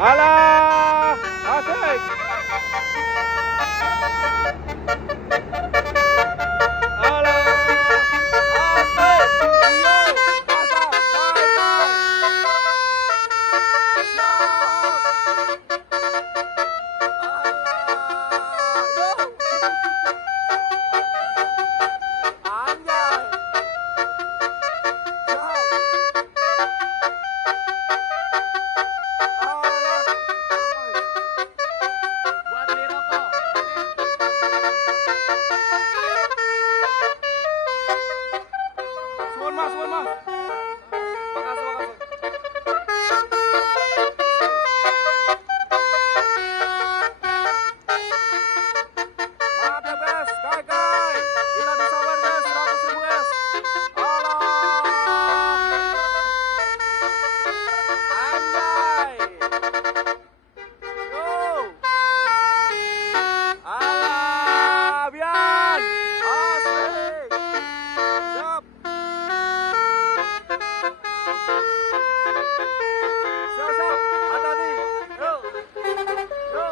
Alah, asik. Alah, asik. Yo, mantap. Buat beli rokok. Suwun mas, suwun mas. Makasih, makasih. Maaf ya guys, kai. Kita disawer guys, 100.000 guys. Alah. Anjay. Yo. Alah, Bian. Asik. Siap. Siap. Hati-hati. Yo. Yo.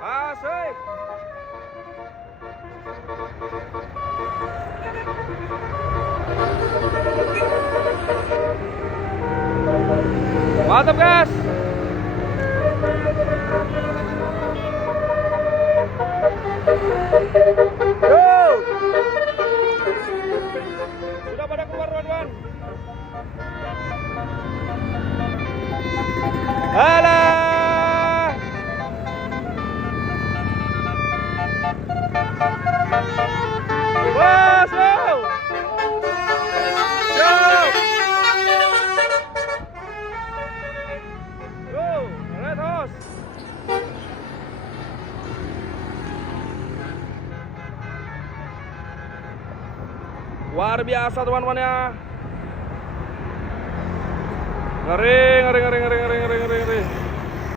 Asik. Mantap guys. Yo. Sudah pada keluar teman-teman. Alah. Bos, yo. Yo. Yo, terus. Luar biasa teman-teman ya. Ngeri.